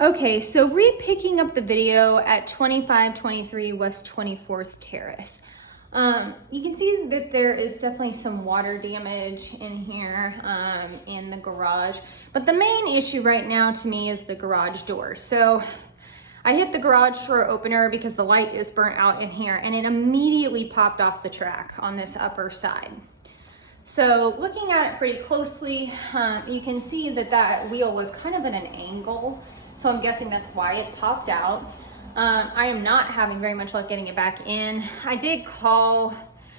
Okay, so re-picking up the video at 2523 West 24th Terrace. You can see that there is definitely some water damage in here in the garage, but the main issue right now to me is the garage door. So I hit the garage door opener because the light is burnt out in here, and it immediately popped off the track on this upper side. So looking at it pretty closely, you can see that that wheel was kind of at an angle. So I'm guessing that's why it popped out. I am not having very much luck getting it back in. I did call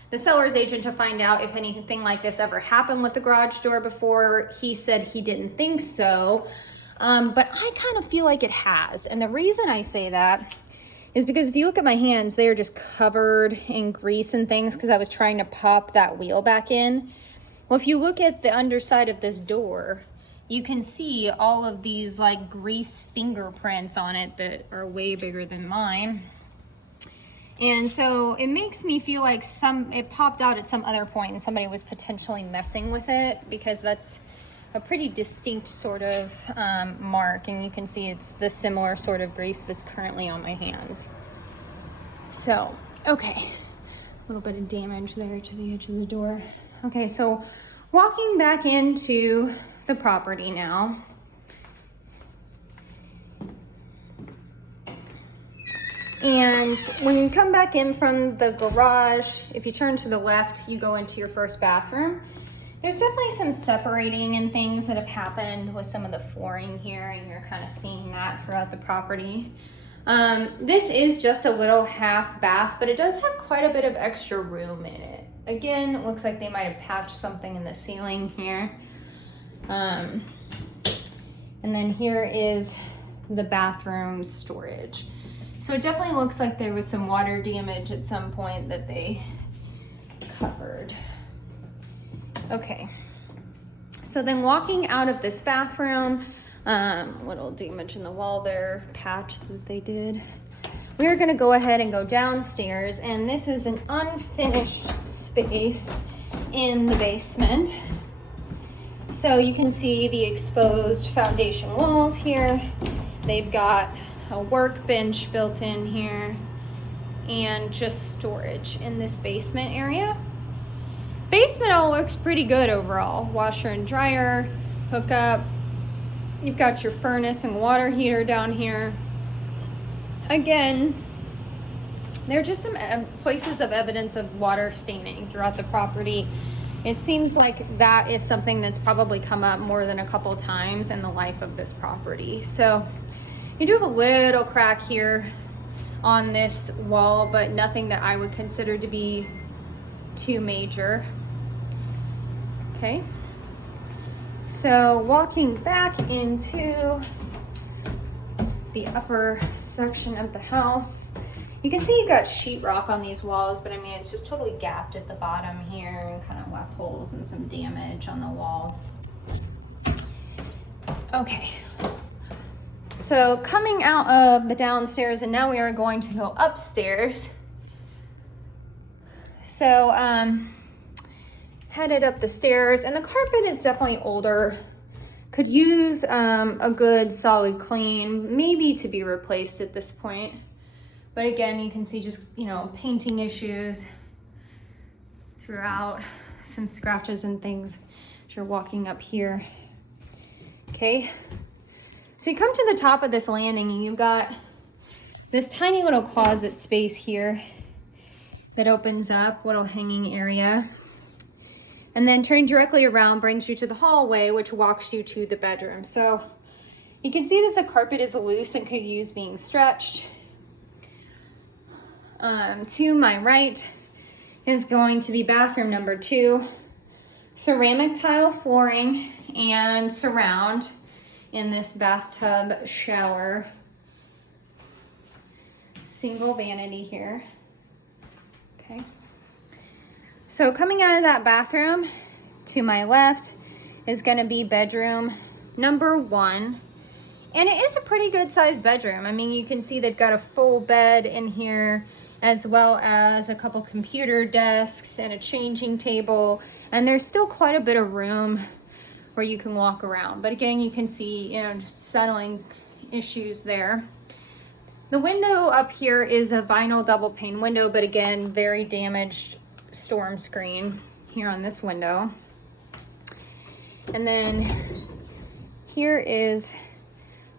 the seller's agent to find out if anything like this ever happened with the garage door before. He said he didn't think so, but I kind of feel like it has. And the reason I say that is because if you look at my hands, they are just covered in grease and things because I was trying to pop that wheel back in. Well, if you look at the underside of this door, you can see all of these like grease fingerprints on it that are way bigger than mine. And so it makes me feel like it popped out at some other point and somebody was potentially messing with it, because that's a pretty distinct sort of mark, and you can see it's the similar sort of grease that's currently on my hands. So, okay, a little bit of damage there to the edge of the door. Okay, so walking back into the property now. And when you come back in from the garage, if you turn to the left, you go into your first bathroom. There's definitely some separating and things that have happened with some of the flooring here, and you're kind of seeing that throughout the property. This is just a little half bath, but it does have quite a bit of extra room in it. Again, it looks like they might have patched something in the ceiling here. And then here is the bathroom storage. So it definitely looks like there was some water damage at some point that they covered. Okay, so then walking out of this bathroom, little damage in the wall there, patch that they did. We're gonna go ahead and go downstairs, and this is an unfinished space in the basement. So you can see the exposed foundation walls here. They've got a workbench built in here and just storage in this basement area. Basement all looks pretty good overall. Washer and dryer, hookup. You've got your furnace and water heater down here. Again, there are just some places of evidence of water staining throughout the property. It seems like that is something that's probably come up more than a couple times in the life of this property. So you do have a little crack here on this wall, but nothing that I would consider to be too major. Okay, so walking back into the upper section of the house, you can see you got sheetrock on these walls, but I mean, it's just totally gapped at the bottom here and kind of left holes and some damage on the wall. Okay, so coming out of the downstairs, and now we are going to go upstairs. So, headed up the stairs, and the carpet is definitely older. Could use a good solid clean, maybe to be replaced at this point. But again, you can see just, you know, painting issues throughout, some scratches and things as you're walking up here. Okay, so you come to the top of this landing and you've got this tiny little closet space here that opens up, little hanging area. And then turning directly around brings you to the hallway, which walks you to the bedroom. So you can see that the carpet is loose and could use being stretched. To my right is going to be bathroom number 2. Ceramic tile flooring and surround in this bathtub shower. Single vanity here. Okay. So coming out of that bathroom, to my left is gonna be bedroom number 1. And it is a pretty good sized bedroom. I mean, you can see they've got a full bed in here, as well as a couple computer desks and a changing table. And there's still quite a bit of room where you can walk around. But again, you can see, you know, just settling issues there. The window up here is a vinyl double pane window, but again, very damaged storm screen here on this window. And then here is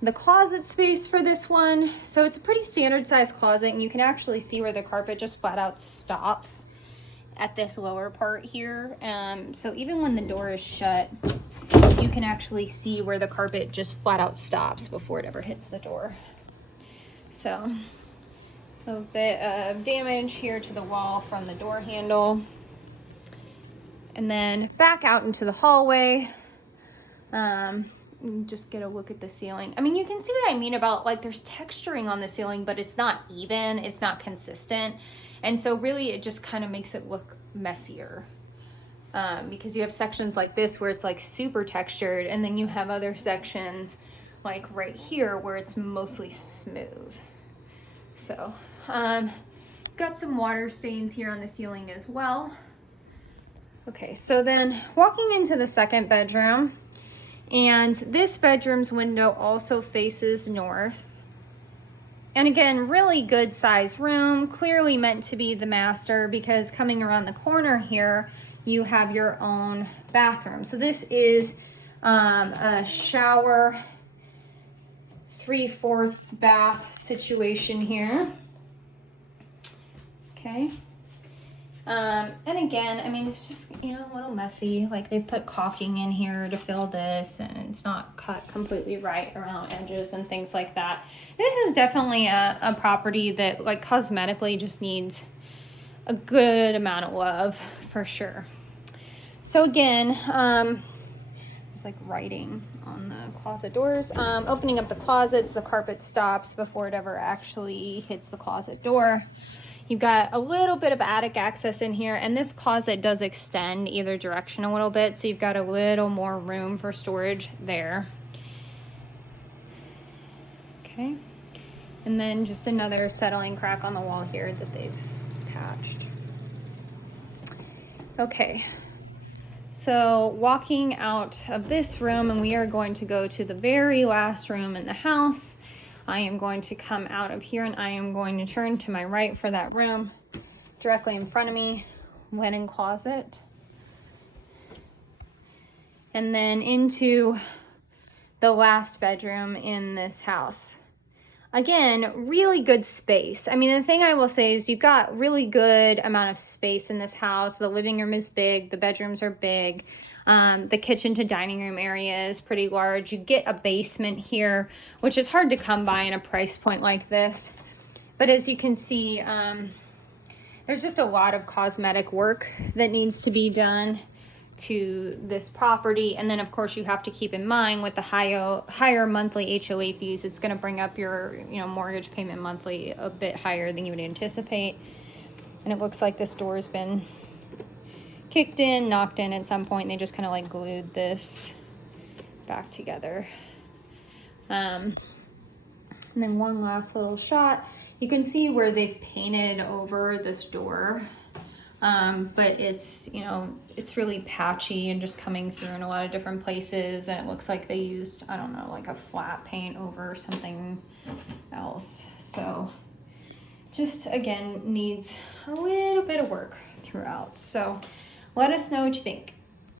the closet space for this one. So it's a pretty standard sized closet, and you can actually see where the carpet just flat out stops at this lower part here. So even when the door is shut, you can actually see where the carpet just flat out stops before it ever hits the door. So a bit of damage here to the wall from the door handle. And then back out into the hallway. Just get a look at the ceiling. I mean, you can see what I mean about, like, there's texturing on the ceiling, but it's not even, it's not consistent. And so really it just kind of makes it look messier. Because you have sections like this where it's like super textured, and then you have other sections like right here where it's mostly smooth. So, got some water stains here on the ceiling as well. Okay, so then walking into the second bedroom, and this bedroom's window also faces north. And again, really good size room, clearly meant to be the master, because coming around the corner here, you have your own bathroom. So this is a shower, 3/4 bath situation here. Okay. And again, I mean, it's just, you know, a little messy. Like, they've put caulking in here to fill this, and it's not cut completely right around edges and things like that. This is definitely a property that, like, cosmetically just needs a good amount of love for sure. So again, there's like writing on the closet doors. Opening up the closets, the carpet stops before it ever actually hits the closet door. You've got a little bit of attic access in here, and this closet does extend either direction a little bit, so you've got a little more room for storage there. Okay, and then just another settling crack on the wall here that they've patched. Okay, so walking out of this room, and we are going to go to the very last room in the house. I am going to come out of here, and I am going to turn to my right for that room. Directly in front of me, linen closet. And then into the last bedroom in this house. Again, really good space. I mean, the thing I will say is you've got really good amount of space in this house. The living room is big, the bedrooms are big. The kitchen to dining room area is pretty large. You get a basement here, which is hard to come by in a price point like this. But as you can see, there's just a lot of cosmetic work that needs to be done to this property. And then of course you have to keep in mind with the higher monthly HOA fees, it's going to bring up your, you know, mortgage payment monthly a bit higher than you would anticipate. And it looks like this door has been kicked in, knocked in at some point. They just kind of like glued this back together. And then one last little shot. You can see where they've painted over this door. But it's, you know, it's really patchy and just coming through in a lot of different places. And it looks like they used, I don't know, like a flat paint over something else. So just, again, needs a little bit of work throughout. So let us know what you think.